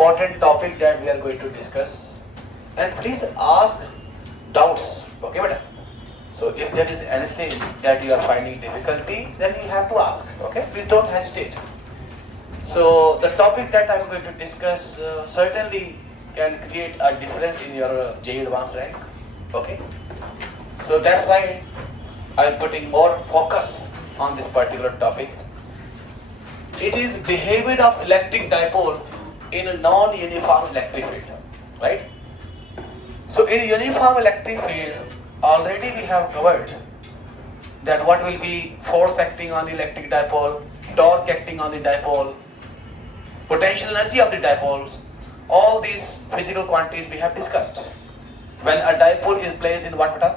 important topic that we are going to discuss. And please ask doubts. Okay, madam? So if there is anything that you are finding difficulty, then you have to ask. Okay, please don't hesitate. So the topic that I am going to discuss certainly can create a difference in your JEE Advanced rank. Okay, so that's why I am putting more focus on this particular topic. It is behavior of electric dipole in a non-uniform electric field, right? So in uniform electric field, already we have covered that what will be force acting on the electric dipole, torque acting on the dipole, potential energy of the dipoles, all these physical quantities we have discussed. When a dipole is placed in what metal?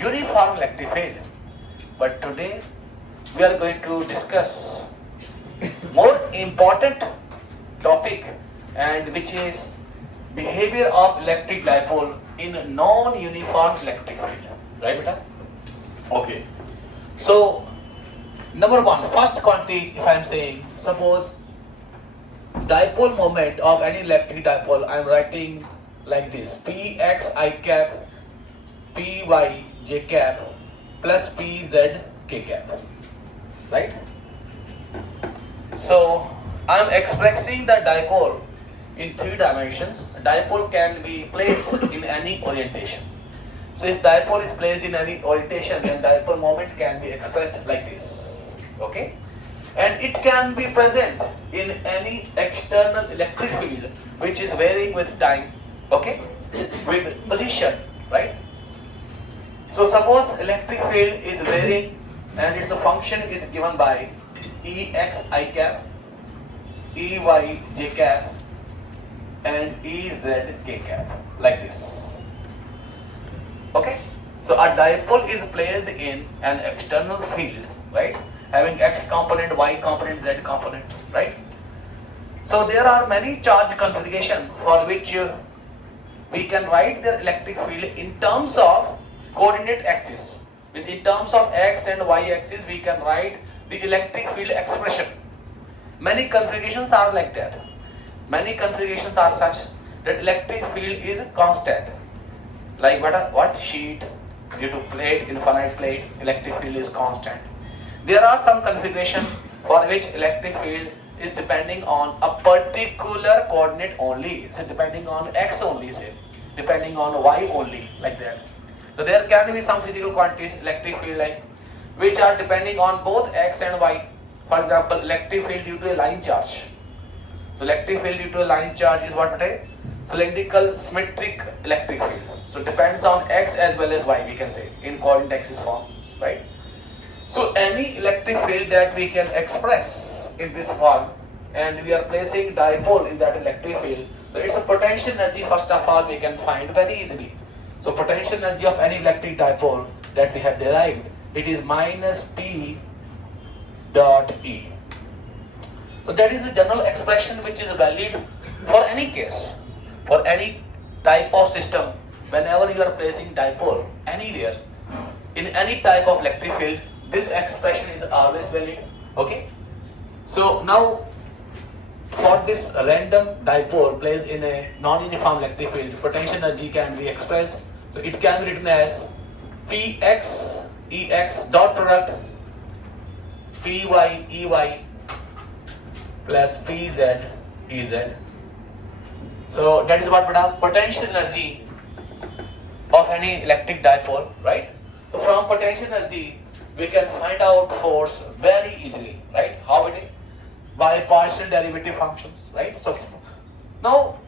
Uniform electric field. But today we are going to discuss more important topic, and which is behavior of electric dipole in non-uniform electric field. Right, beta? Okay. So number one, first quantity, if I am saying, suppose dipole moment of any electric dipole, I am writing like this: Px I cap, Py j cap plus Pz k cap. Right? So I am expressing the dipole in 3 dimensions. Dipole can be placed in any orientation. So if dipole is placed in any orientation, then dipole moment can be expressed like this. Okay? And it can be present in any external electric field which is varying with time, okay, with position, right? So suppose electric field is varying and its function is given by Ex I cap, Ey j cap and Ez k cap, like this. Okay? So a dipole is placed in an external field, right? Having X component, Y component, Z component, right? So there are many charge configuration for which we can write the electric field in terms of coordinate axis. Means in terms of X and Y axis we can write the electric field expression. Many configurations are like that. Many configurations are such that electric field is constant. Like what sheet, due to plate, infinite plate, electric field is constant. There are some configuration for which electric field is depending on a particular coordinate only. So depending on X only, say, depending on Y only, like that. So there can be some physical quantities, electric field like, which are depending on both X and Y. For example, electric field due to a line charge. So electric field due to a line charge is what? Cylindrical symmetric electric field. So depends on X as well as Y, we can say, in coordinate axis form, right? So any electric field that we can express in this form, and we are placing dipole in that electric field, so it's a potential energy first of all we can find very easily. So potential energy of any electric dipole that we have derived, it is minus P dot E. So that is a general expression which is valid for any case, for any type of system. Whenever you are placing dipole anywhere, in any type of electric field, this expression is always valid. Okay? So now, for this random dipole placed in a non-uniform electric field, potential energy can be expressed. So it can be written as Px Ex dot product Py Ey plus Pz Ez. So that is what potential energy of any electric dipole, right? So from potential energy we can find out force very easily, right? How it is? By partial derivative functions, right? So now,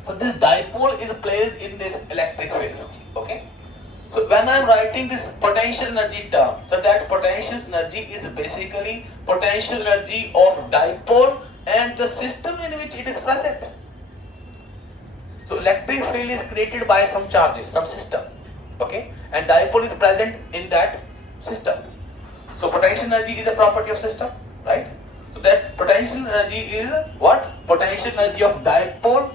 so this dipole is placed in this electric field, okay? So when I am writing this potential energy term, so that potential energy is basically potential energy of dipole and the system in which it is present. So electric field is created by some charges, some system, okay? And dipole is present in that system. So potential energy is a property of system, right? So that potential energy is what? Potential energy of dipole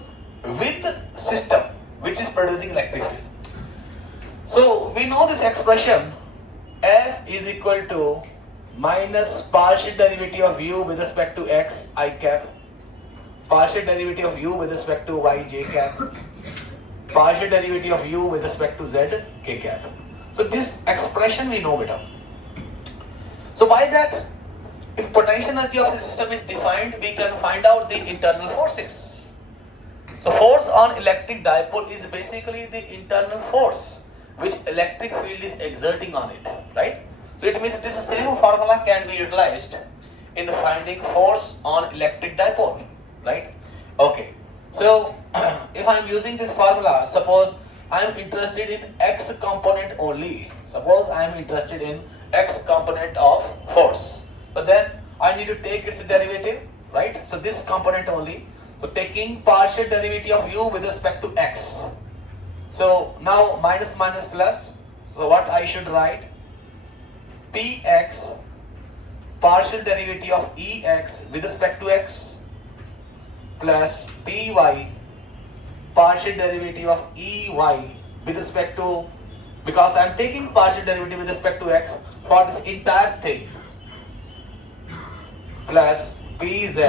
with system which is producing electric field. So we know this expression F is equal to minus partial derivative of u with respect to x I cap partial derivative of u with respect to y j cap, partial derivative of u with respect to z k cap. So this expression we know better. So by that, if potential energy of the system is defined, we can find out the internal forces. So force on electric dipole is basically the internal force which electric field is exerting on it, right? So it means this same formula can be utilized in finding force on electric dipole, right? Okay, so if I am using this formula, suppose I am interested in x component only. Suppose I am interested in x component of force, but then I need to take its derivative, right? So this component only. So taking partial derivative of u with respect to x. So now minus minus plus. So what I should write? Px partial derivative of ex with respect to x plus py partial derivative of ey with respect to, because I am taking partial derivative with respect to x for this entire thing, plus pz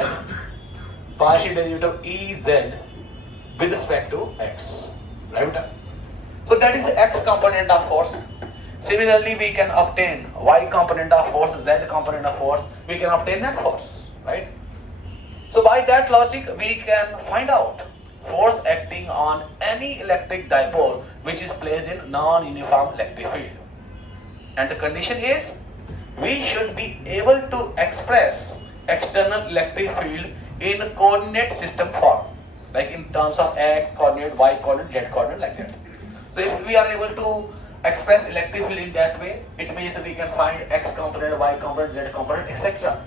partial derivative of ez with respect to x, right? So that is x component of force. Similarly, we can obtain y component of force, z component of force, we can obtain net force, right? So by that logic, we can find out force acting on any electric dipole which is placed in non-uniform electric field. And the condition is, we should be able to express external electric field in coordinate system form, like in terms of x coordinate, y coordinate, z coordinate, like that. So if we are able to express electric field in that way, it means we can find x component, y component, z component, etc.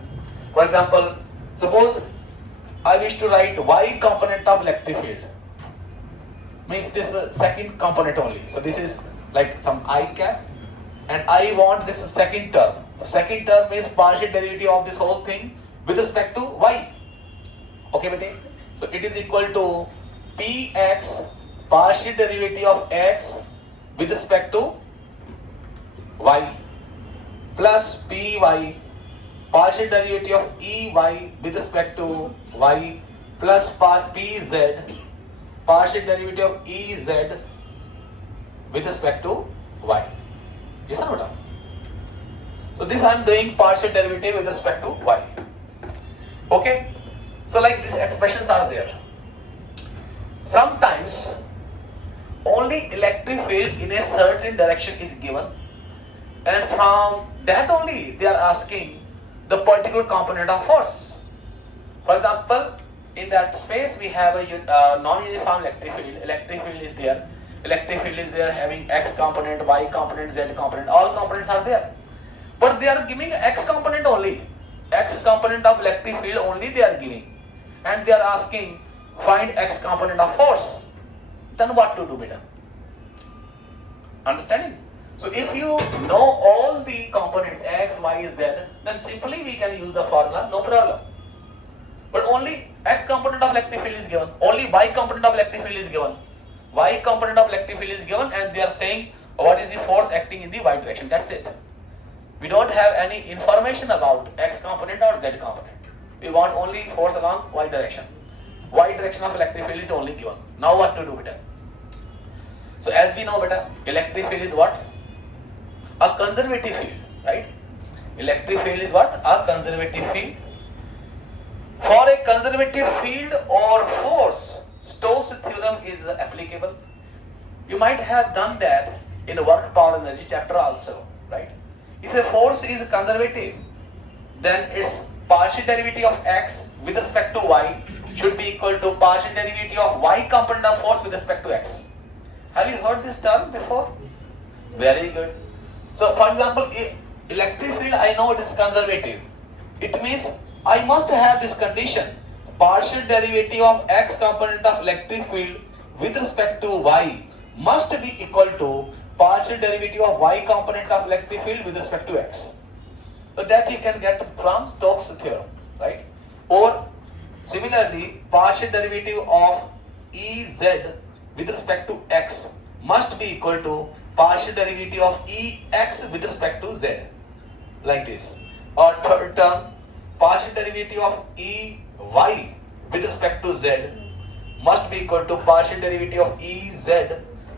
For example, suppose I wish to write y component of electric field, means this second component only. So this is like some I cap, and I want this second term. The second term is partial derivative of this whole thing with respect to y. Okay, bete? So it is equal to px partial derivative of x with respect to y plus py partial derivative of ey with respect to y plus pz partial derivative of ez with respect to y. Yes or no? So this I am doing partial derivative with respect to y. Okay? So like these expressions are there. Sometimes only electric field in a certain direction is given, and from that only they are asking the particular component of force. For example, in that space we have a non-uniform electric field. Electric field is there. Electric field is there having x component, y component, z component. All components are there. But they are giving x component only. X component of electric field only they are giving. And they are asking find x component of force. Then what to do, beta? Understanding? So if you know all the components x, y, z, then simply we can use the formula, no problem. But only x component of electric field is given, only y component of electric field is given. Y component of electric field is given, and they are saying what is the force acting in the y direction. That's it. We don't have any information about x component or z component. We want only force along y direction. Y direction of electric field is only given. Now what to do, beta? So as we know, beta, electric field is what? A conservative field, right? Electric field is what? A conservative field. For a conservative field or force, Stokes' theorem is applicable. You might have done that in the work power energy chapter also, right? If a force is conservative, then its partial derivative of x with respect to y should be equal to partial derivative of y component of force with respect to x. Have you heard this term before? Very good. So for example, electric field, I know it is conservative. It means I must have this condition, partial derivative of x component of electric field with respect to y must be equal to partial derivative of y component of electric field with respect to x. So that you can get from Stokes' theorem, right? Or similarly, partial derivative of Ez with respect to x must be equal to partial derivative of Ex with respect to z, like this. Or third term, partial derivative of Ey with respect to z must be equal to partial derivative of Ez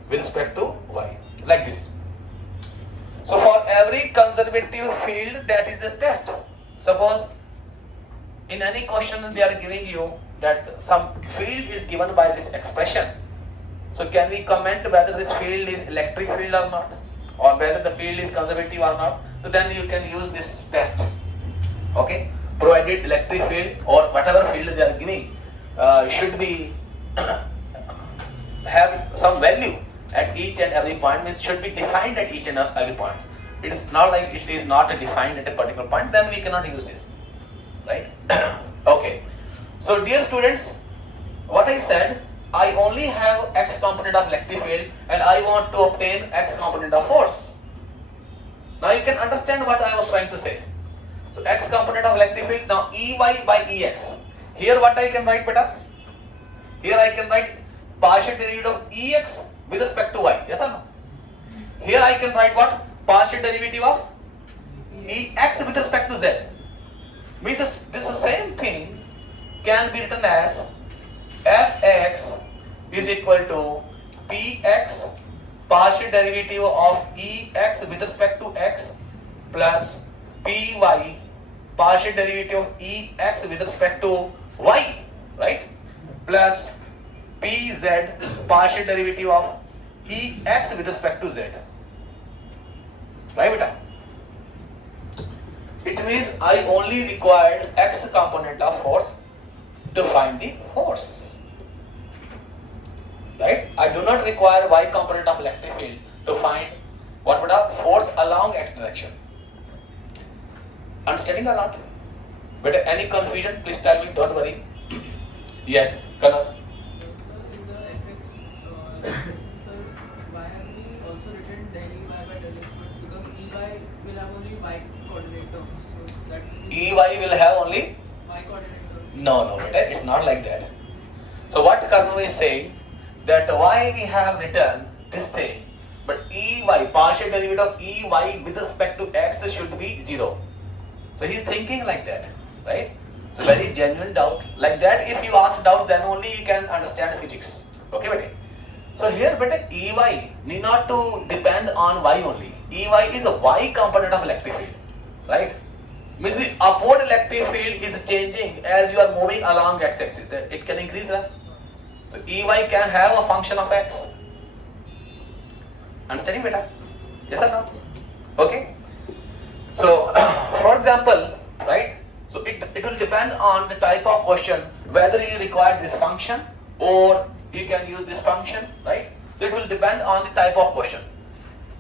with respect to y, like this. So for every conservative field, that is the test. Suppose in any question they are giving you that some field is given by this expression. So can we comment whether this field is electric field or not, or whether the field is conservative or not? So then you can use this test. Okay, provided electric field or whatever field they are giving should be have some value at each and every point, means should be defined at each and every point. It is not like it is not defined at a particular point, then we cannot use this, right? Okay, so dear students, what I said, I only have x component of electric field and I want to obtain x component of force. Now you can understand what I was trying to say. So x component of electric field, now Ey by Ex. Here what I can write, beta? Here I can write partial derivative of Ex with respect to y. Yes or no? Here I can write what? Partial derivative of Ex with respect to z. Means this same thing can be written as Fx is equal to Px partial derivative of Ex with respect to x plus Py partial derivative of Ex with respect to y, right? Plus Pz partial derivative of Ex with respect to z. Right, beta? It means I only required x component of force to find the force. Right? I do not require y component of electric field to find what would have force along x direction. Understanding or not? But any confusion, please tell me, don't worry. Yes, Kanan. In the fx, sir, why have we also written del Ey by del x? Because Ey will have only y coordinate terms. So that Ey will have only? y coordinate terms. No, beta, it's not like that. So what Karnu is saying, that why we have written this thing, but Ey, partial derivative of Ey with respect to x should be 0. So he's thinking like that, right? So very genuine doubt. Like that, if you ask doubt, then only you can understand physics. Okay, beta? So here, beta, Ey need not to depend on y only. Ey is a y component of electric field, right? Means the upward electric field is changing as you are moving along x-axis. It can increase, right? So Ey can have a function of x. Understanding, beta? Yes or no? Okay. So, for example, right? So it will depend on the type of question whether you require this function or you can use this function, right? So it will depend on the type of question.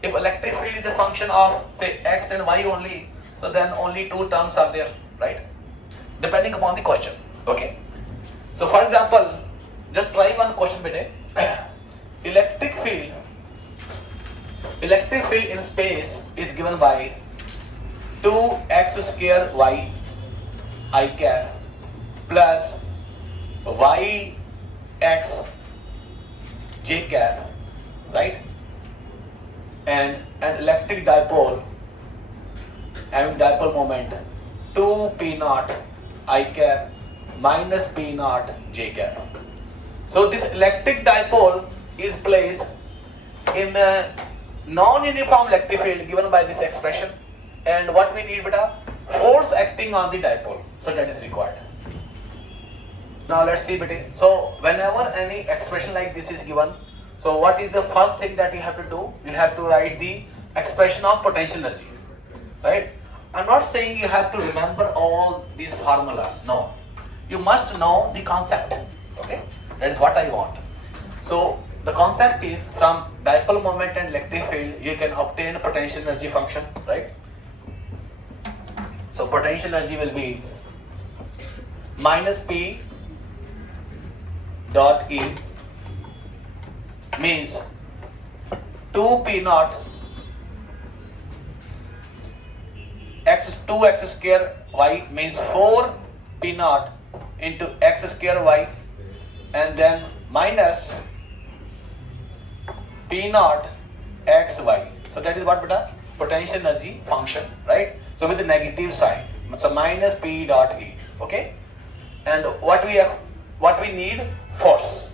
If electric field is a function of say x and y only, so then only two terms are there, right? Depending upon the question. Okay. So for example, just try one question beta. Electric field in space is given by 2x square y I cap plus y x j cap, right? And an electric dipole having dipole moment 2 p naught I cap minus p naught j cap. So this electric dipole is placed in the non-uniform electric field given by this expression, and what we need, beta? Force acting on the dipole. So that is required. Now let's see, beta. So whenever any expression like this is given, so what is the first thing that you have to do? You have to write the expression of potential energy, right? I'm not saying you have to remember all these formulas. No, you must know the concept. Okay, that is what I want. So the concept is from dipole moment and electric field you can obtain a potential energy function, right? So potential energy will be minus P dot E means 2 P naught x 2x square y means 4 P naught into x square y, and then minus P naught x y. So that is what, beta? Potential energy function, right? So with the negative sign, so minus P dot E, okay? And what we what we need? Force.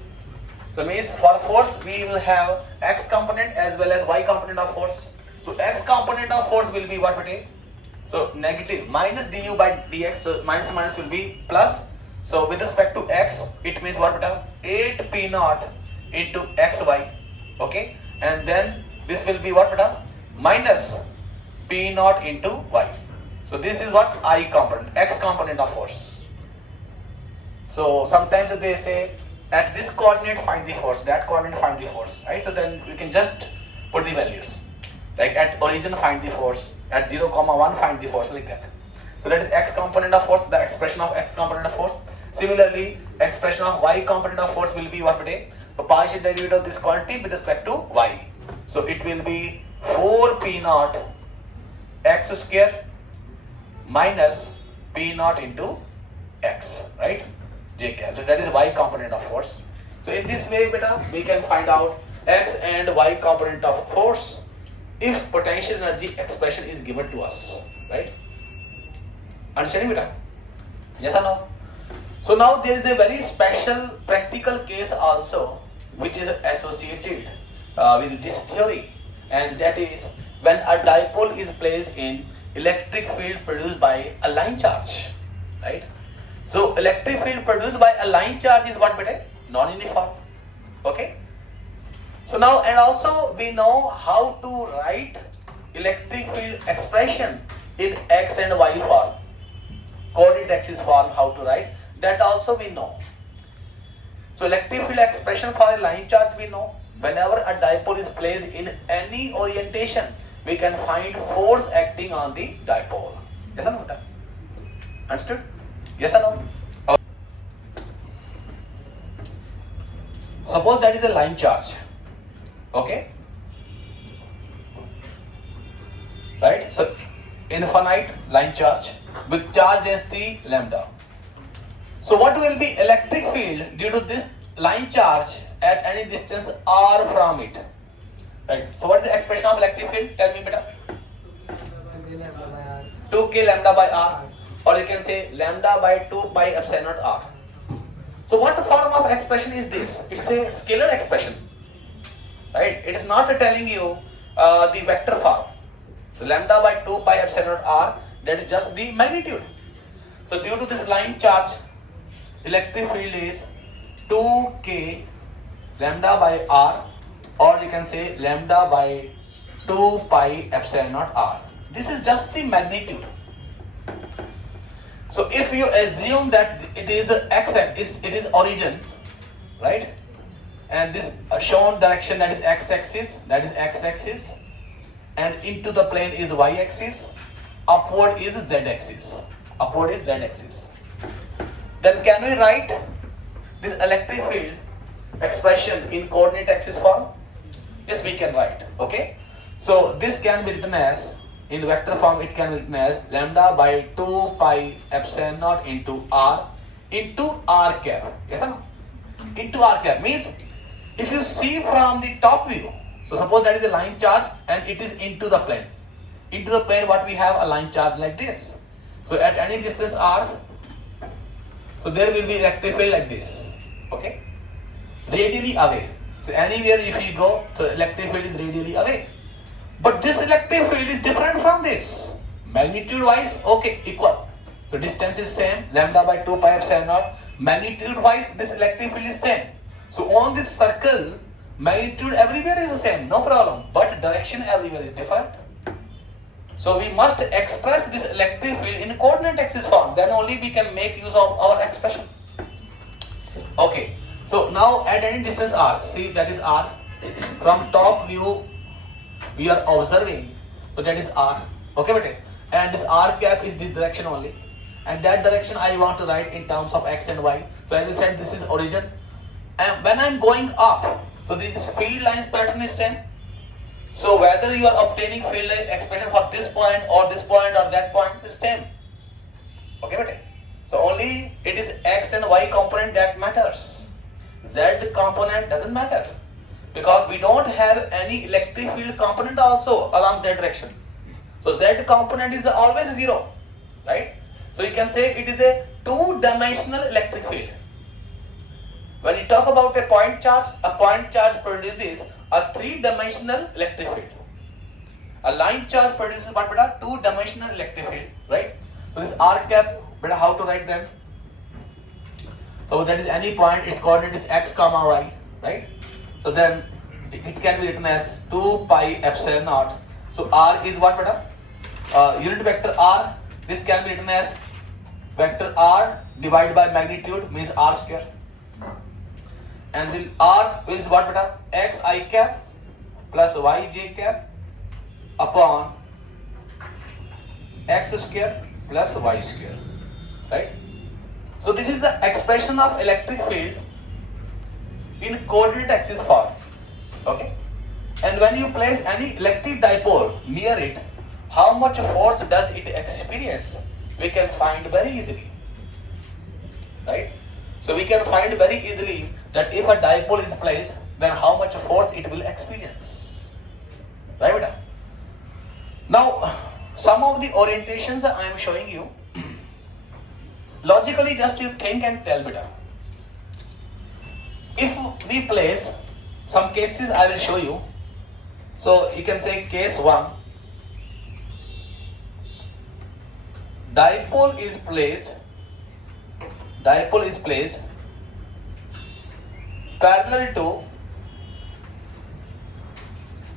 So means for force we will have x component as well as y component of force. So x component of force will be what we take? So negative minus du by dx. So minus minus will be plus. So with respect to x, it means what we have? 8 p naught into xy. Okay, and then this will be what we have? Minus p naught into y. So this is what I component, x component of force. So sometimes they say at this coordinate find the force, that coordinate find the force, right? So then we can just put the values. Like at origin find the force, at 0, 1 find the force, like that. So that is x component of force, the expression of x component of force. Similarly, expression of y component of force will be what we take? The partial derivative of this quantity with respect to y. So it will be 4 p naught x square minus p naught into x, right? J cap. So that is y component of force. So in this way, beta, we can find out x and y component of force if potential energy expression is given to us, right? Understanding, beta? Yes or no? So now there is a very special practical case also which is associated with this theory, and that is when a dipole is placed in electric field produced by a line charge, right? So electric field produced by a line charge is what, beta? Non-uniform. Okay. So now, and also we know how to write electric field expression in x and y form, coordinate axis form, how to write, that also we know. So electric field expression for a line charge we know. Whenever a dipole is placed in any orientation, we can find force acting on the dipole. Yes or no? Understood? Yes or no? Okay. Suppose that is a line charge. Okay? Right? So infinite line charge with charge density lambda. So what will be electric field due to this line charge at any distance r from it? Right. So what is the expression of electric field? Tell me, beta. 2k lambda by r, or you can say lambda by 2 pi epsilon naught r. So what form of expression is this? It's a scalar expression, right? It is not telling you the vector form. So lambda by 2 pi epsilon naught r, that is just the magnitude. So due to this line charge, electric field is 2k lambda by r, or you can say lambda by 2 pi epsilon naught r. This is just the magnitude. So if you assume that it is x, it is origin, right? And this shown direction, that is x-axis, and into the plane is y-axis, upward is z-axis. Then can we write this electric field expression in coordinate axis form? Yes, we can write. Okay. So this can be written as, in vector form, it can be written as lambda by 2 pi epsilon naught into r cap. Yes or no? Into r cap means if you see from the top view, so suppose that is a line charge and it is into the plane. Into the plane, what we have? A line charge like this. So at any distance r, so there will be electric field like this. Okay. Radially away. So anywhere if you go, so electric field is radially away. But this electric field is different from this. Magnitude wise, okay, equal. So distance is same, lambda by 2 pi epsilon naught. Magnitude wise, this electric field is same. So on this circle, magnitude everywhere is the same, no problem. But direction everywhere is different. So we must express this electric field in coordinate axis form. Then only we can make use of our expression. Okay. So now at any distance r, see that is r. From top view, we are observing. So that is r. Okay, but and this r cap is this direction only. And that direction I want to write in terms of x and y. So as I said, this is origin. And when I am going up, so this field lines pattern is same. So whether you are obtaining field line expression for this point or that point is same. Okay, but so only it is x and y component that matters. Z component doesn't matter because we don't have any electric field component also along z direction. So z component is always 0, right? So you can say it is a two-dimensional electric field. When you talk about a point charge produces a three-dimensional electric field. A line charge produces what, beta? Two-dimensional electric field, right? So this r cap, beta, how to write them? So that is any point, its coordinate is x comma y, right? So then it can be written as 2 pi epsilon naught. So r is what, beta? Unit vector r. This can be written as vector r divided by magnitude, means r square. And then r is what, beta? X I cap plus y j cap upon x square plus y square, right? So this is the expression of electric field in coordinate axis form, okay? And when you place any electric dipole near it, how much force does it experience? We can find very easily, right? So we can find very easily that if a dipole is placed, then how much force it will experience, right, beta? Now, some of the orientations I am showing you, logically just you think and tell, beta. If we place some cases, I will show you. So you can say case 1, dipole is placed parallel to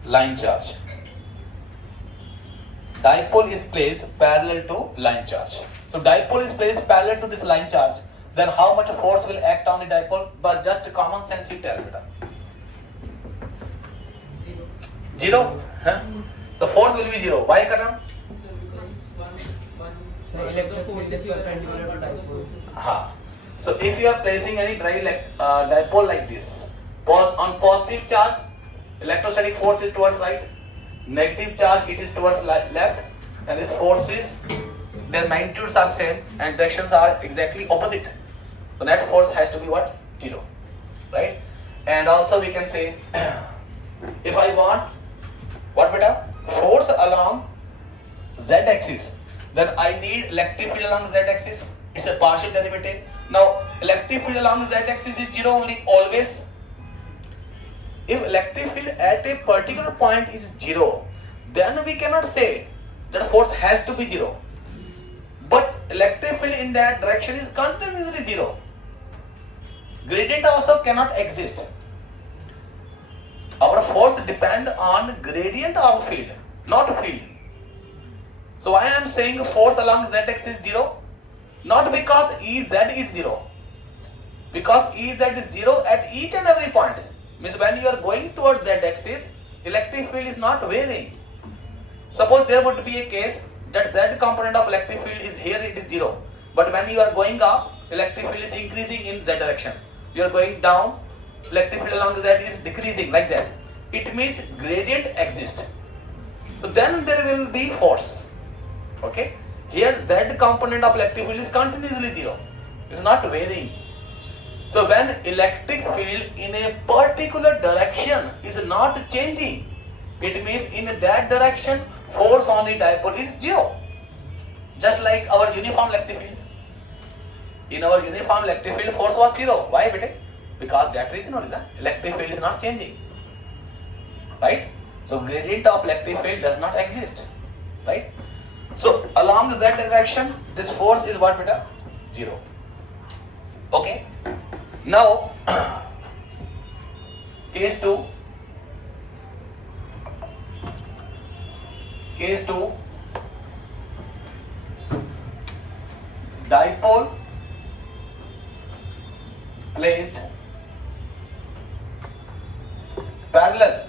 line charge. Dipole is placed parallel to line charge. So dipole is placed parallel to this line charge. Then how much force will act on the dipole? But just common sense you tell, beta. 0. Huh? The force will be 0. Why, Karan? Sir, because one So electric field is perpendicular to dipole. So if you are placing any dipole like this, on positive charge, electrostatic force is towards right. Negative charge, it is towards left. And these forces, their magnitudes are same and directions are exactly opposite. So net force has to be what? 0, right? And also we can say, if I want what, beta? Force along z-axis, then I need electric field along z-axis. It's a partial derivative. Now electric field along z-axis is 0 only, always. If electric field at a particular point is 0, then we cannot say that force has to be 0. But electric field in that direction is continuously 0. Gradient also cannot exist. Our force depend on gradient of field, not field. So why I am saying force along z-axis is 0? Not because Ez is 0. Because Ez is 0 at each and every point. Means when you are going towards z-axis, electric field is not varying. Suppose there would be a case that z component of electric field is here, it is 0. But when you are going up, electric field is increasing in z direction. You are going down, electric field along z is decreasing, like that. It means gradient exists. So then there will be force. Okay? Here z component of electric field is continuously 0. It is not varying. So when electric field in a particular direction is not changing, it means in that direction force on the dipole is 0. Just like our uniform electric field. In our uniform electric field force was 0. Why, beta? Because that reason only, the electric field is not changing. Right? So gradient of electric field does not exist. Right? So along z direction, this force is what, beta? 0. Okay? Now, case 2. Case 2. Dipole placed parallel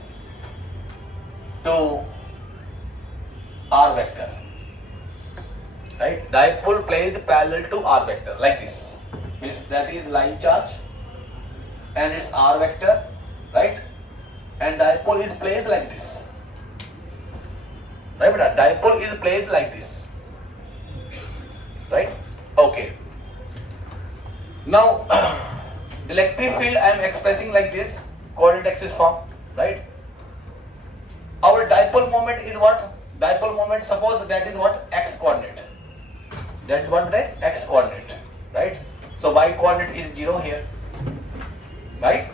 to r vector. Right? Dipole placed parallel to r vector, like this. Means that is line charge and its r vector, right? And dipole is placed like this. Right, but dipole is placed like this. Right? Okay. Now, electric field I am expressing like this, coordinate axis form, right? Our dipole moment is what? Dipole moment, suppose that is what? X coordinate. That is what? The x coordinate, right? So y coordinate is 0 here. right?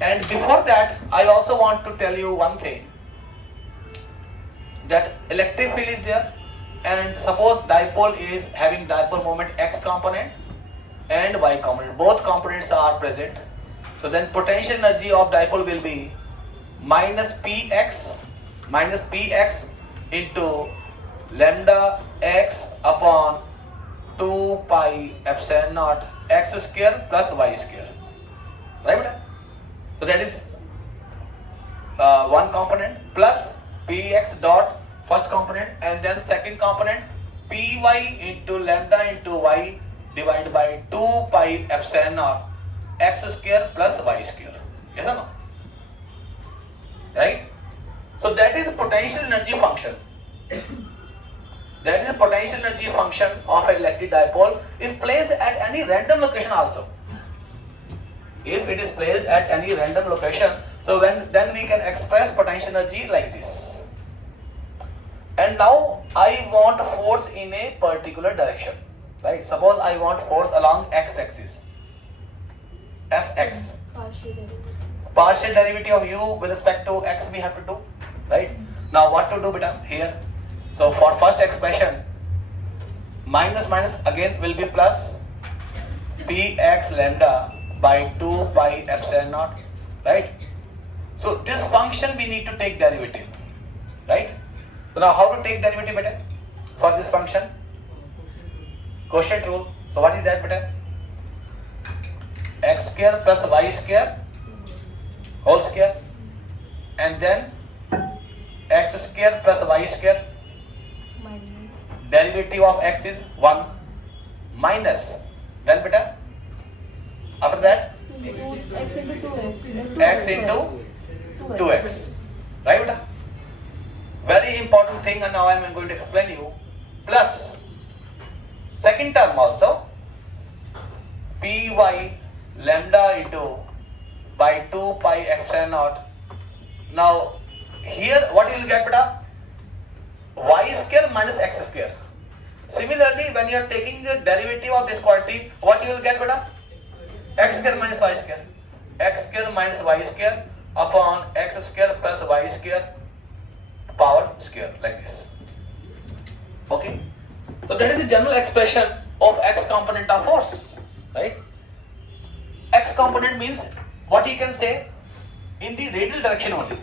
And before that, I also want to tell you one thing, that electric field is there, and suppose dipole is having dipole moment x component and y component, both components are present. So then potential energy of dipole will be minus px into lambda x upon 2 pi epsilon naught x square plus y square, right beta? So that is one component plus px dot first component, and then second component py into lambda into y divided by 2 pi epsilon naught x square plus y square. Yes or no? Right? So that is a potential energy function. That is a potential energy function of an electric dipole if placed at any random location also. If it is placed at any random location, so then we can express potential energy like this. And now I want force in a particular direction, right? Suppose I want force along x-axis, fx. Partial derivative of u with respect to x we have to do, right? Now what to do beta here? So for first expression, minus again will be plus px lambda by 2 pi epsilon naught, right? So this function we need to take derivative, right? So now how to take derivative beta for this function? Quotient rule. So what is that beta? X square plus y square whole square, and then x square plus y square, derivative of x is 1 minus, then beta after that x into 2x, right beta? Very important thing, and now I am going to explain you, plus second term also py lambda into by 2 pi epsilon naught. Now here what you will get beta? Y square minus x square. Similarly, when you are taking the derivative of this quantity, what you will get beta? X square minus y square. X square minus y square upon x square plus y square power square, like this. Okay? So that is the general expression of x component of force, right? X component means what you can say in the radial direction only.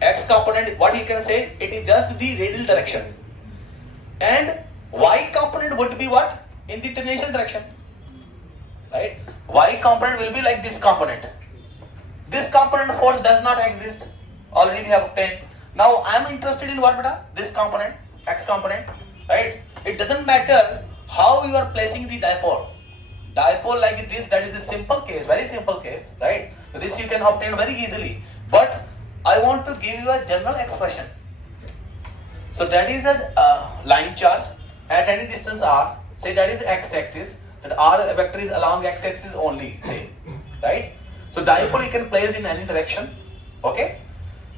X component, what you can say, it is just the radial direction. And y component would be what? In the tangential direction. Right? Y component will be like this component. This component force does not exist. Already we have obtained. Now I am interested in what beta? This component, x component. Right? It doesn't matter how you are placing the dipole. Dipole like this, that is a simple case, very simple case, right? This you can obtain very easily. But I want to give you a general expression. So that is a line charge at any distance r. Say that is x-axis. That r vector is along x-axis only. Say, right? So dipole you can place in any direction. Okay.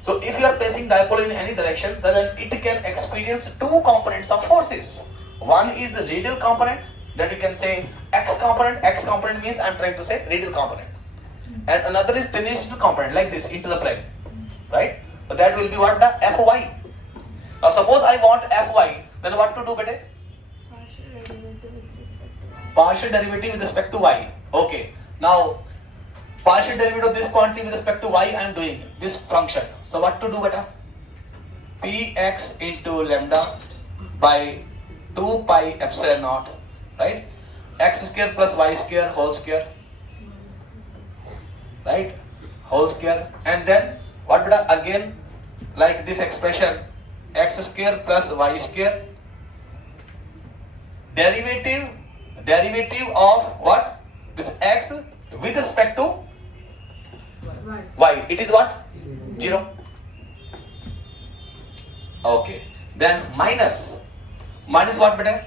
So if you are placing dipole in any direction, then it can experience two components of forces. One is the radial component, that you can say x component. X component means I am trying to say radial component. And another is tangential component, like this, into the plane. Right? So that will be what the Fy. Now suppose I want Fy, then what to do beta? Partial derivative with respect to y. Okay. Now partial derivative of this quantity with respect to y I am doing this function. So what to do beta? Px into lambda by 2 pi epsilon naught, right? X square plus y square whole square, right? Whole square, and then what beta? Again like this expression, x square plus y square, derivative of what? This x with respect to y. It is what? 0. Okay. Then minus what beta?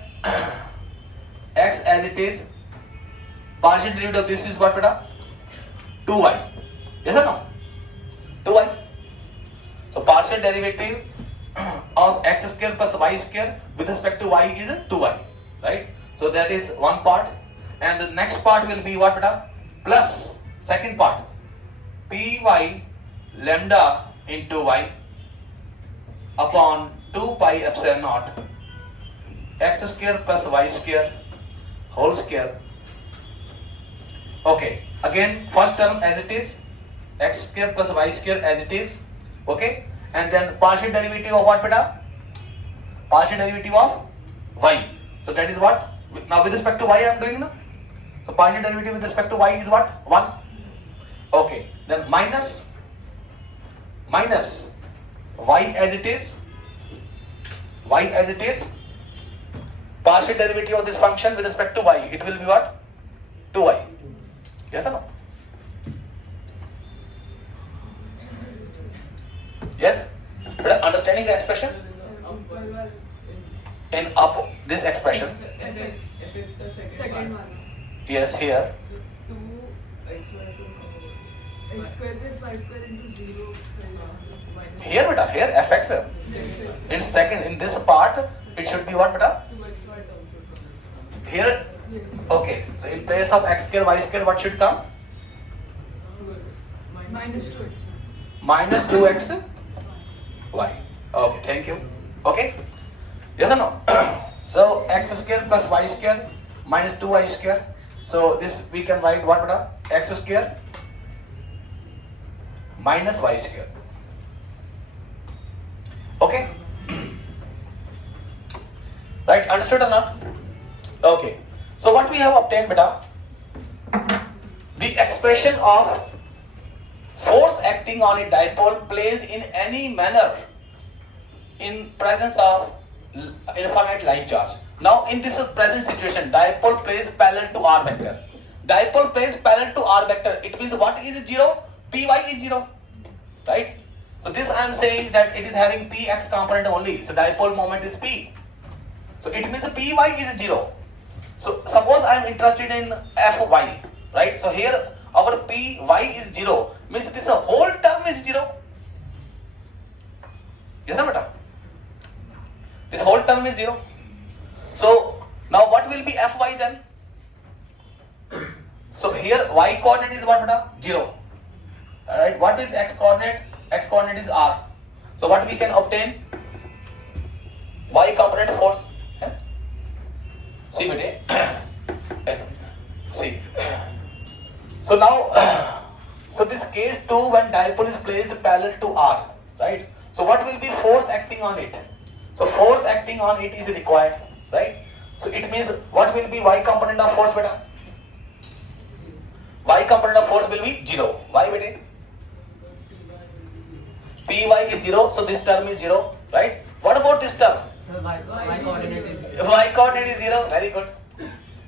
X as it is. Partial derivative of this is what beta? 2y. Yes or no? 2y. So partial derivative of x square plus y square with respect to y is 2y, right? So that is one part, and the next part will be what beta? Plus Second part, py lambda into y upon 2 pi epsilon naught x square plus y square whole square. Okay, again first term as it is, x square plus y square as it is. Okay, and then partial derivative of what, beta? Partial derivative of y. So that is what? Now with respect to y I am doing now. So partial derivative with respect to y is what? 1. Okay, then minus y as it is, partial derivative of this function with respect to y, it will be what? 2y. Yes or no? Yes? But understanding the expression? In up this expression. fx the Second one. Yes, here. So 2 x square should X square plus y square into 0. minus Here beta, here fx. In second, in this part, it should be what beta? 2xy term should come. Here, Yes. okay. So in place of x square, y square, what should come? 2x Minus 2x. Minus 2x y. Okay, thank you. Okay? Yes or no? So x square plus y square minus 2y square. So this we can write what beta? X square minus y square. Okay? Right, understood or not? Okay. So what we have obtained beta? The expression of force acting on a dipole placed in any manner in presence of infinite line charge. Now in this present situation, dipole placed parallel to r vector. Dipole placed parallel to r vector, it means what is 0? Py is 0. Right? So this I am saying that it is having px component only. So dipole moment is p. So it means py is 0. So suppose I am interested in fy. Right? So here our py is 0. Means this whole term is 0. Yes or beta? This whole term is 0. So now what will be fy then? So here y coordinate is what beta? 0. Alright, what is x coordinate? X coordinate is r. So what we can obtain? Y component force. Yeah? See beta. See. So now, so this case 2 when dipole is placed parallel to r, right? So what will be force acting on it? So force acting on it is required, right? So it means what will be y component of force beta? Y component of force will be 0. Why beta? Py is 0, so this term is 0, right? What about this term? Sir, y coordinate is 0. Y coordinate is 0, very good.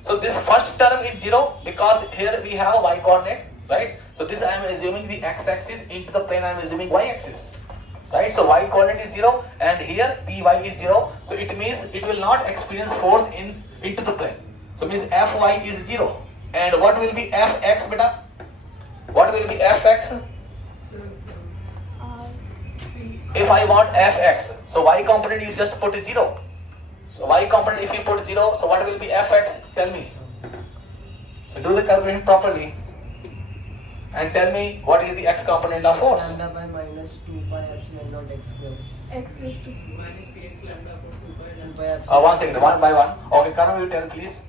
So this first term is 0 because here we have a y coordinate, right? So this I am assuming the x-axis, into the plane I am assuming y-axis, right? So y coordinate is 0 and here py is 0. So it means it will not experience force into the plane. So means fy is 0. And what will be fx beta? What will be fx? If I want fx, so y component you just put 0. So y component if you put 0, so what will be fx? Tell me. So do the calculation properly and tell me what is the x component of force. Lambda by minus 2 pi epsilon naught x square. X raised to 4. minus px lambda upon 2 pi 2 lambda pi epsilon. One second, one by one. Okay, Karan, you tell please.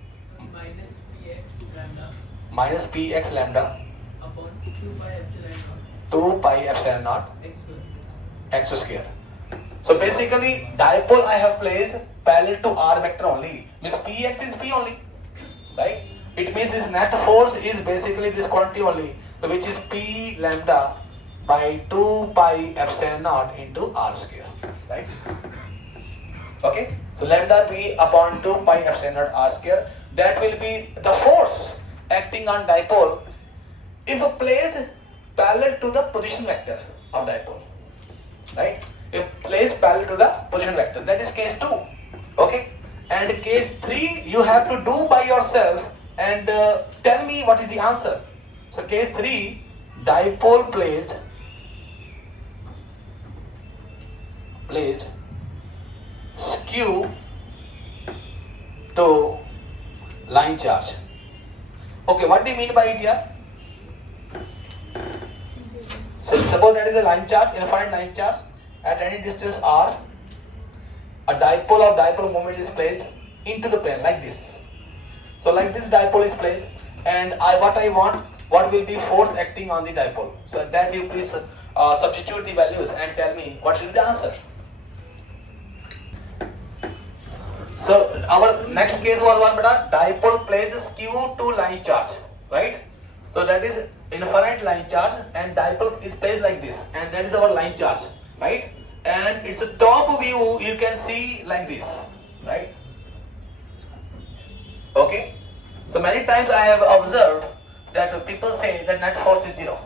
minus px lambda Minus px lambda upon 2 pi epsilon naught 2 pi epsilon naught x square. x square. So basically dipole I have placed parallel to r vector only. Means px is p only, right? It means this net force is basically this quantity only. So which is p lambda by 2 pi epsilon naught into r square, right? Okay. So lambda p upon 2 pi epsilon naught r square. That will be the force acting on dipole if placed parallel to the position vector of dipole, right? If placed parallel to the position vector, that is case 2. Okay, and case 3 you have to do by yourself and tell me what is the answer. So case 3, dipole placed skew to line charge. Okay, what do you mean by it here? So suppose that is a line charge, infinite line charge at any distance r. A dipole of dipole moment is placed into the plane like this. So like this dipole is placed, and what will be force acting on the dipole. So that you please substitute the values and tell me what should be the answer. So our next case was one beta dipole places Q2 line charge, right? So that is infinite line charge and dipole is placed like this, and that is our line charge, right? And it's a top view, you can see like this, right? Okay. So many times I have observed that people say that net force is zero.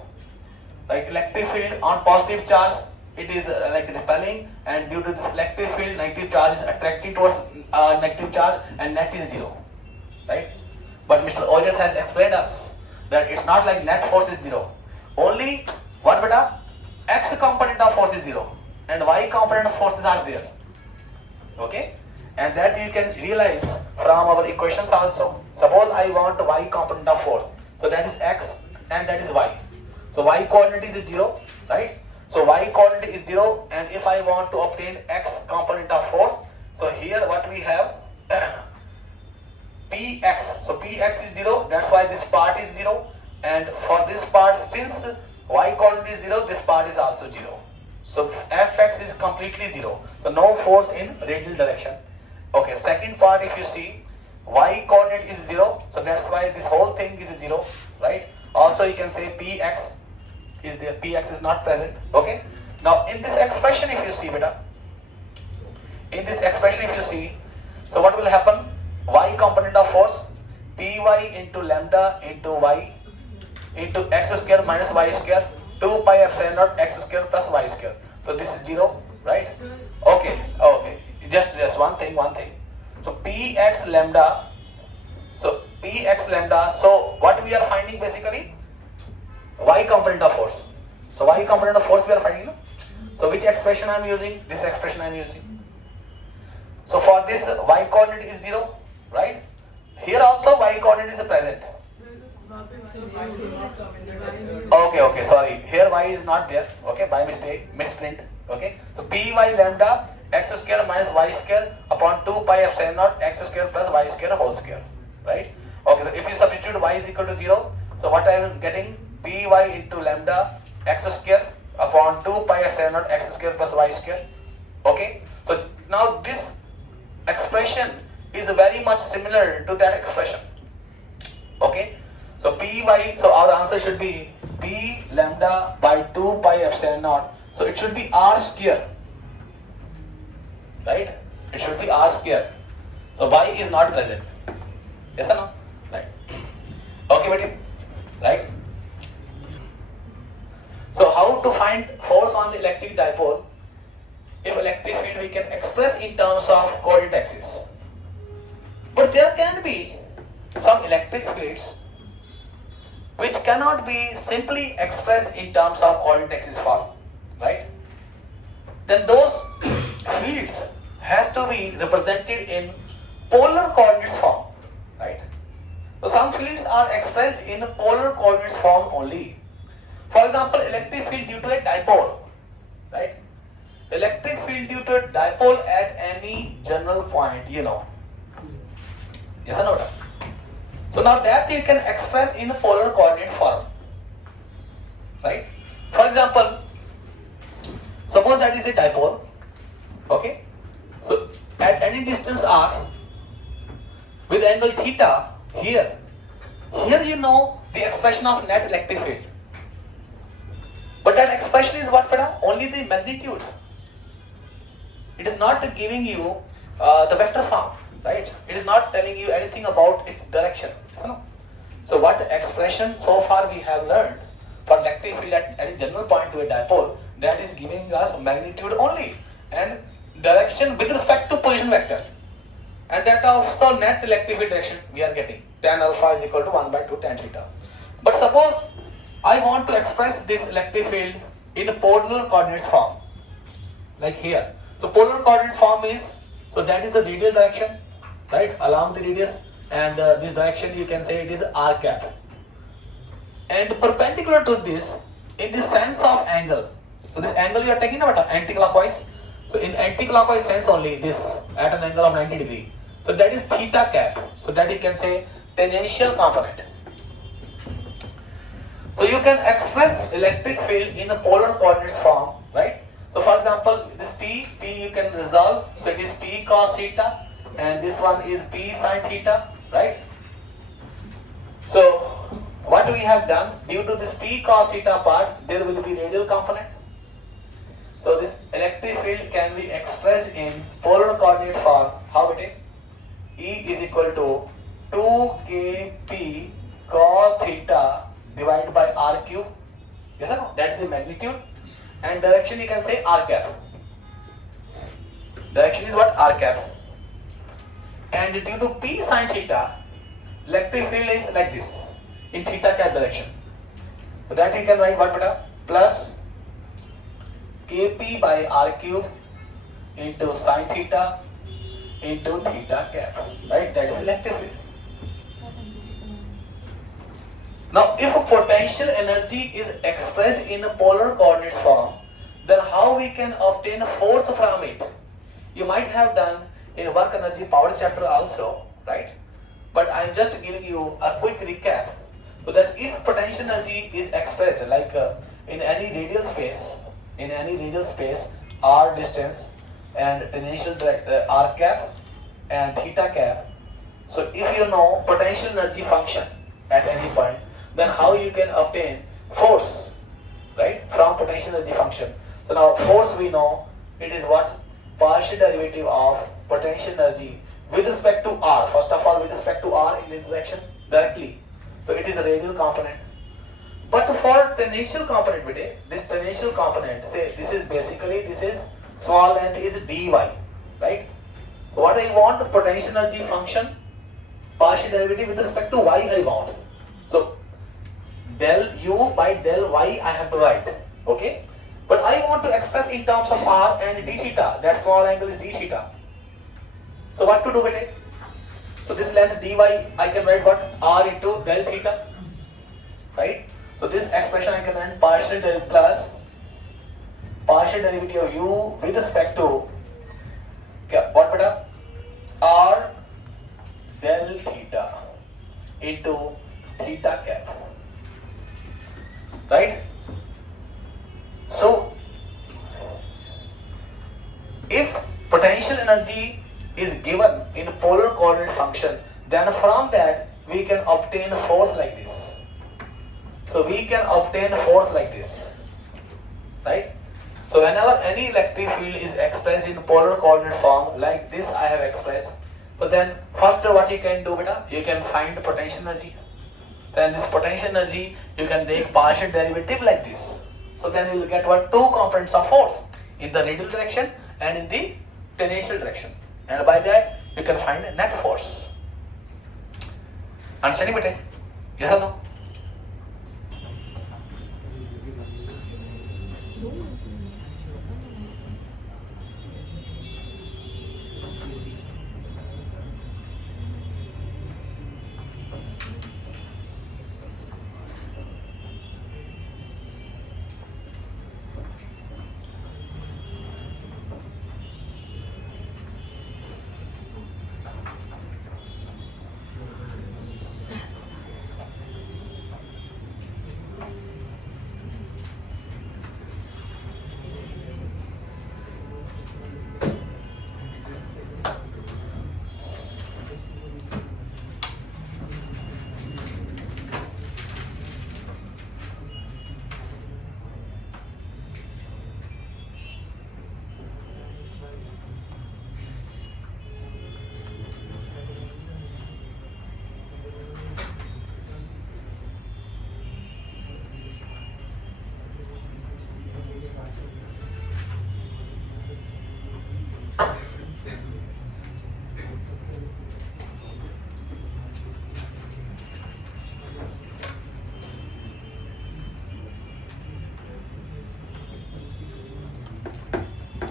Like electric field on positive charge, it is like repelling, and due to this electric field, negative charge is attracting towards negative charge, and net is zero, right? But Mr. Ojas has explained us that it's not like net force is zero. Only what beta? X component of force is zero, and Y component of forces are there. Okay? And that you can realize from our equations also. Suppose I want Y component of force. So that is X and that is Y. So Y coordinate is 0, right? So Y coordinate is 0, and if I want to obtain X component of force, so here what we have Px. So Px is 0, that's why this part is 0, and for this part, since Y coordinate is 0, this part is also 0. So Fx is completely 0. So no force in radial direction. Okay, second part, if you see, Y coordinate is 0, so that's why this whole thing is 0, right? Also you can say Px is there, Px is not present. Okay, now in this expression if you see beta, in this expression if you see, so what will happen? Y component of force, Py into lambda into Y into x square minus y square 2 pi epsilon naught x square plus y square. So this is 0, right? Okay, okay. Just one thing. So Px lambda. So Px lambda. So what we are finding basically? Y component of force. So Y component of force we are finding. No? So which expression I am using? This expression I am using. So for this Y coordinate is 0, right? Here also Y coordinate is present. Okay, sorry. Here Y is not there. Okay, by mistake, misprint. Okay, so Py lambda x square minus y square upon 2 pi epsilon naught x square plus y square whole square, right? Okay, so if you substitute y is equal to 0, so what I am getting? Py into lambda x square upon 2 pi epsilon naught x square plus y square. Okay, so now this expression is very much similar to that expression. Okay, so Py, so our answer should be P lambda by 2 pi epsilon naught. So it should be r square, right? It should be r square. So y is not present. Yes or no? Right. Okay, buddy. Right. So how to find force on the electric dipole? If electric field we can express in terms of coordinate axis. But there can be some electric fields which cannot be simply expressed in terms of coordinate axis form, right? Then those fields has to be represented in polar coordinates form, right? So some fields are expressed in polar coordinates form only. For example, electric field due to a dipole, right? Electric field due to a dipole at any general point, you know. Yes or no? So now that you can express in polar coordinate form, right? For example, suppose that is a dipole, okay? So at any distance r, with angle theta, here you know the expression of net electric field. But that expression is what, Pada? Only the magnitude. It is not giving you the vector form, right? It is not telling you anything about its direction. So what expression so far we have learned for electric field at any general point to a dipole, that is giving us magnitude only and direction with respect to position vector. And that also net electric field direction we are getting. Tan alpha is equal to 1 by 2 tan theta. But suppose I want to express this electric field in a polar coordinates form, like here. So polar coordinates form is, so that is the radial direction, right, along the radius, and this direction you can say it is r cap. And perpendicular to this, in the sense of angle. So this angle you are taking about anti-clockwise. So in anti-clockwise sense only this at an angle of 90 degree. So that is theta cap. So that you can say tangential component. So you can express electric field in a polar coordinates form, right? So for example, this P you can resolve. So it is P cos theta and this one is P sin theta, right? So what we have done, due to this P cos theta part, there will be radial component. So this electric field can be expressed in polar coordinate form. How it is? E is equal to 2kP cos theta divided by r cube. Yes or no? That is the magnitude. And direction you can say r cap. Direction is what? R cap. And due to P sin theta, electric field is like this in theta cap direction. So that you can write what beta? Plus kp by r cube into sin theta into theta cap. Right? That is electric field. Now, if a potential energy is expressed in a polar coordinates form, then how we can obtain a force from it? You might have done in work energy power chapter also, right? But I am just giving you a quick recap so that if potential energy is expressed like in any radial space, r distance and tangential r cap and theta cap. So if you know potential energy function at any point, then how you can obtain force, right, from potential energy function. So now force we know it is what? Partial derivative of potential energy with respect to r. First of all, with respect to r in this direction directly. So it is a radial component. But for tangential component, this tangential component, say this is small length is dy, right? So what I want, potential energy function, partial derivative with respect to y I want. So del u by del y I have to write, okay? But I want to express in terms of r and d theta. That small angle is d theta. So what to do with it? So this length dy I can write what? R into del theta, right? So this expression I can write partial del plus partial derivative of u with respect to what beta? R del theta into theta cap, right? So if potential energy is given in polar coordinate function, then from that we can obtain a force like this. So we can obtain a force like this, right? So whenever any electric field is expressed in polar coordinate form like this I have expressed, so then first what you can do beta, you can find potential energy. Then this potential energy you can take partial derivative like this. So then you will get what? Two components of force in the radial direction and in the tangential direction. And by that you can find net force. Understanding beta? Yes or no?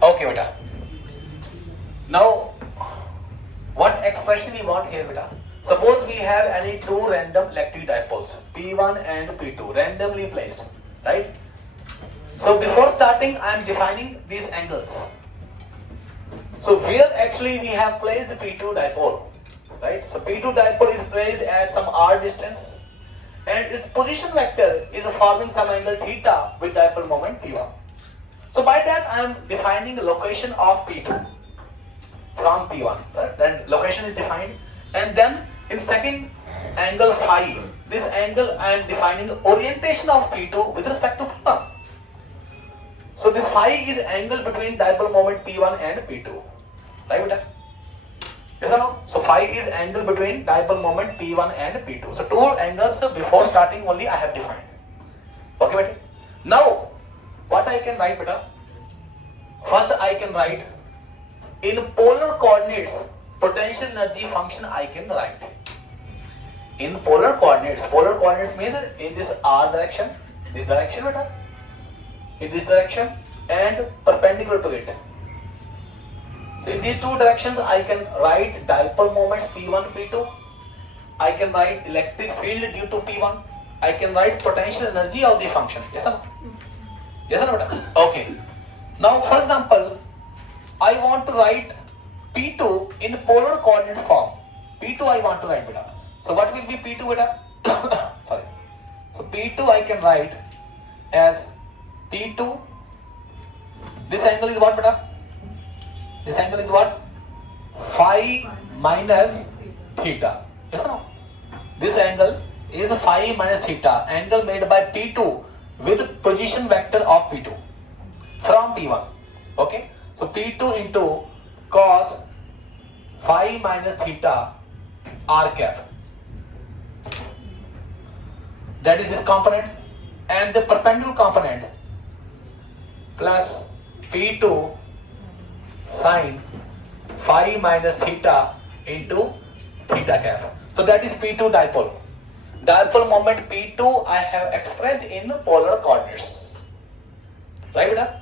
Okay, beta. Now, what expression we want here, beta? Suppose we have any two random electric dipoles, P1 and P2, randomly placed, right? So before starting, I am defining these angles. So here actually we have placed P2 dipole, right? So P2 dipole is placed at some r distance, and its position vector is forming some angle theta with dipole moment P1. So by that I am defining the location of P2 from P1, right? Then location is defined, and then in second angle phi, this angle I am defining orientation of P2 with respect to P1. So this phi is angle between dipole moment P1 and P2. Right, beta? Yes or no? So phi is angle between dipole moment P1 and P2. So two angles before starting only I have defined. Okay, beta? Now, what I can write, beta? First I can write in polar coordinates potential energy function I can write. In polar coordinates means in this r direction, beta? In this direction and perpendicular to it. So in these two directions I can write dipole moments P1, P2. I can write electric field due to P1. I can write potential energy of the function. Yes or no? Yes or no, beta? Okay. Now for example, I want to write P2 in polar coordinate form. P2 I want to write, beta. So what will be P2, beta? Sorry. So P2 I can write as P2. This angle is what, beta? This angle is what? Phi minus theta. Yes or no? This angle is phi minus theta, angle made by P2 with position vector of P2 from P1. Okay? So P2 into cos phi minus theta r cap. That is this component, and the perpendicular component plus P2 sine phi minus theta into theta cap. So that is P2 dipole. Dipole moment P2 I have expressed in polar coordinates. Right, beta?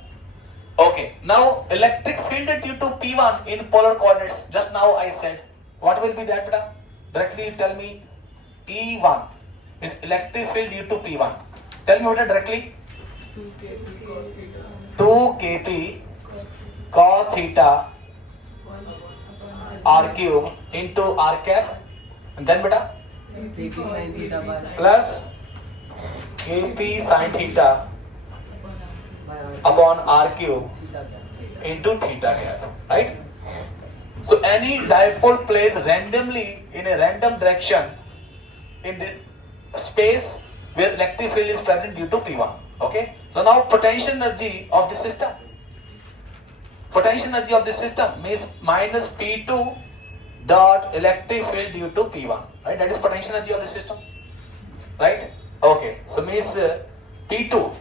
Okay. Now electric field due to P1 in polar coordinates. Just now I said. What will be that, beta? Directly tell me. E1 is electric field due to P1. Tell me, beta, directly. 2 kp cos theta. 2 kp cos theta 1 r cube into r cap, and then, beta, KP sin theta by plus kp sin theta by upon r cube theta cap. into theta cap. Right? So any dipole placed randomly in a random direction in the space where electric field is present due to P1. Okay? So now potential energy of the system. Potential energy of the system means minus P2 dot electric field due to P1. Right? That is potential energy of the system. Right? Okay. So means P2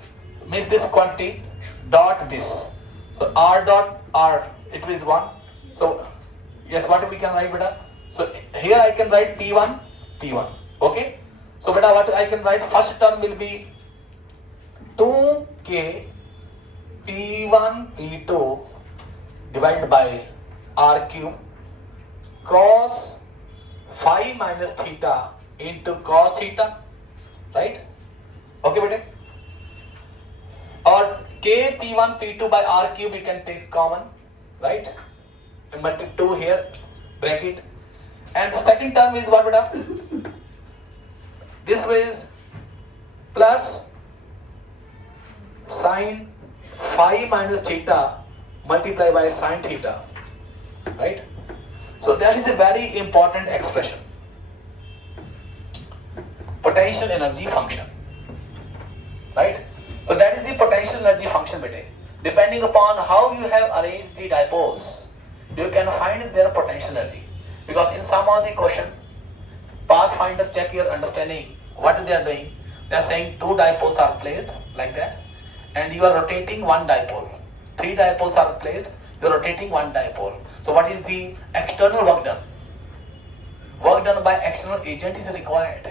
means this quantity dot this. So R dot R, it is 1. So yes, what we can write, beta? So here I can write P1, P1. Okay? So beta, what I can write? First term will be 2k P1 P2 divided by R cube cos phi minus theta into cos theta. Right? Okay, beta? Or k P1 P2 by R cube we can take common. Right? But 2 here, bracket. And the second term is what, beta? This is plus sine phi minus theta multiplied by sine theta. Right? So that is a very important expression. Potential energy function. Right? So that is the potential energy function, beta. Depending upon how you have arranged the dipoles, you can find their potential energy. Because in some of the question, Pathfinder check your understanding. What they are doing? They are saying 2 dipoles are placed like that, and you are rotating 1 dipole. 3 dipoles are placed, you are rotating 1 dipole. So what is the external work done? Work done by external agent is required.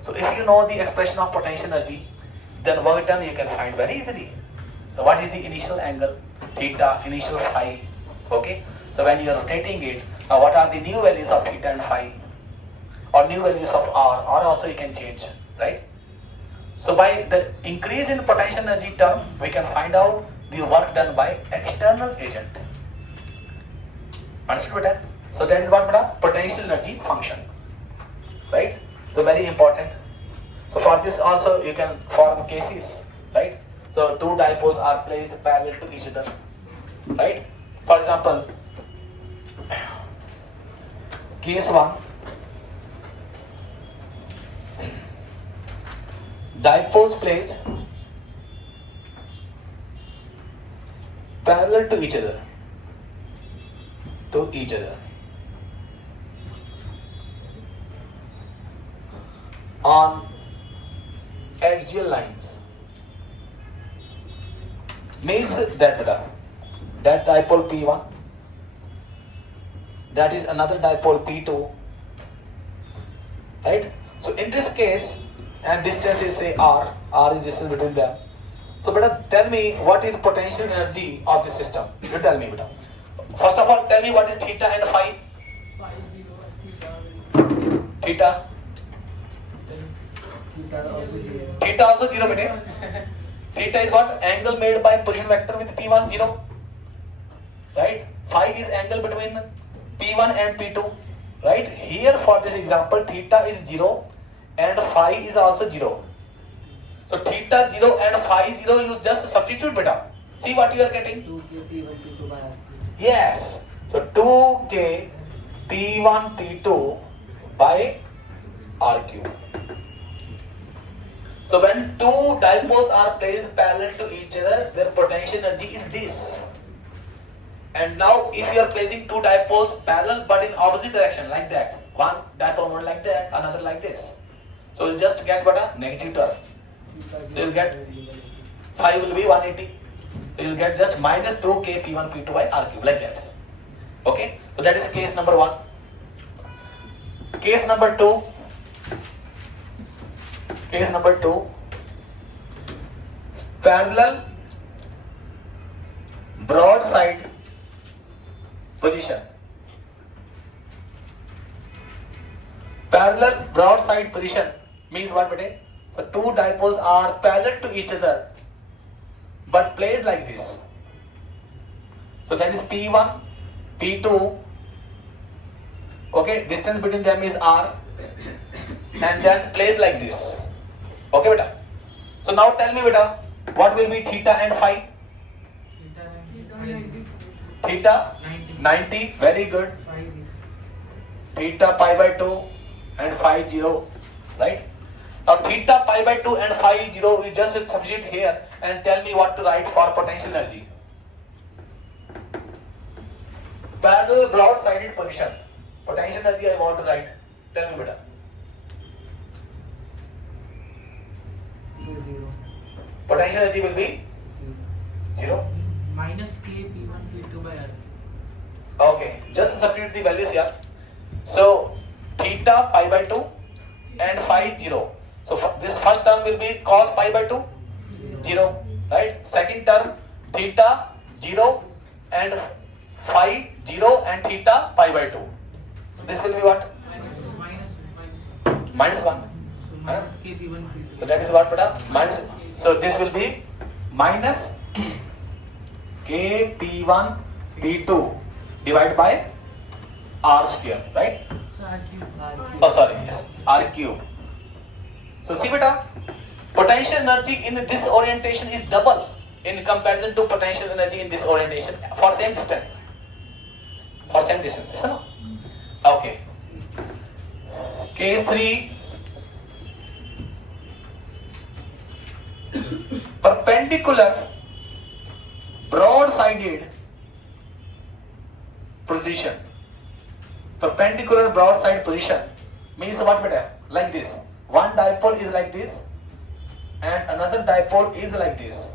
So if you know the expression of potential energy, then work done you can find very easily. So what is the initial angle? Theta, initial phi. Okay? So when you are rotating it, now what are the new values of theta and phi? Or new values of r? R also you can change, right? So by the increase in potential energy term, we can find out the work done by external agent. Understood beta? So that is what beta? Potential energy function. Right? So very important. So for this also you can form cases. Right? So two dipoles are placed parallel to each other. Right? For example, case 1, dipoles placed parallel to each other. On axial lines. Means that dipole P1, that is another dipole P2, right? So in this case, and distance is say R is distance between them. So beta, tell me what is potential energy of this system. You tell me beta. First of all, tell me what is theta and phi. Phi 0 and theta. Theta also 0. Theta also 0 beta. Theta is what? Angle made by position vector with P1 0. Right? Phi is angle between P1 and P2. Right? Here for this example, theta is 0 and phi is also 0. So theta 0 and phi 0, you just substitute beta. See what you are getting? 2k P1 P2 by R. Yes. So 2k P1 P2 by R cube. So when two dipoles are placed parallel to each other, their potential energy is this. And now if you are placing two dipoles parallel but in opposite direction like that, one dipole moment like that, another like this. So you'll just get what a negative term. So you'll get phi will be 180. So you'll get just minus 2k P1 P2 by R cube like that. Okay? So that is case number 1. Case number 2. Case number 2. Parallel broadside position. Parallel broadside position means what beta? So two dipoles are parallel to each other but placed like this. So that is P1, P2. Okay, distance between them is R and then placed like this. Okay beta. So now tell me beta, what will be theta and phi? Theta 90, very good. Theta pi by 2 and phi 0, right? Now theta pi by 2 and phi 0, you just substitute here and tell me what to write for potential energy. Parallel broad-sided position. Potential energy I want to write. Tell me beta. So 0. Potential energy will be 0. minus k P1 P2 by R. Okay, just substitute the values here. So theta pi by 2 and phi 0. So this first term will be cos pi by 2, 0, right? Second term theta 0 and phi 0 and theta pi by 2. So this will be what? Minus 1. So minus k P1 P2. So that is what beta? Minus. So this will be minus k P1 P2 divided by R square, right? So R cube. Oh sorry, yes, R cube. So see beta, potential energy in this orientation is double in comparison to potential energy in this orientation for same distance. For same distance, yes or no? Okay. Case 3. Perpendicular broad-sided position. Perpendicular broadside position means what beta? Like this. One dipole is like this and another dipole is like this.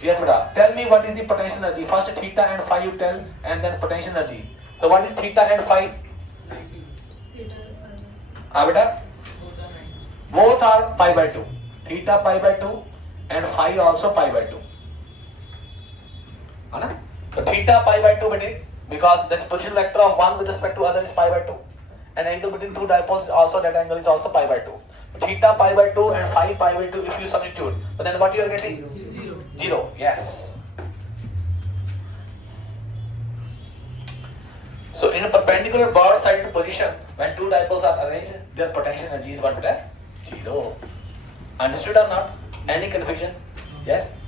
Yes beta. Tell me what is the potential energy. First theta and phi you tell and then potential energy. So what is theta and phi? Theta is pi. Beta? Both are 90. Both are pi by 2. Theta pi by 2 and phi also pi by 2. Anna? So theta pi by 2 beta, because the position vector of one with respect to other is pi by 2. And angle between two dipoles also, that angle is also pi by 2. theta pi by 2 and phi pi by 2 if you substitute. But then what you are getting? Zero. 0. Yes. So in a perpendicular broad-sided position, when two dipoles are arranged, their potential energy is what? 0. Understood or not? Any confusion? Yes?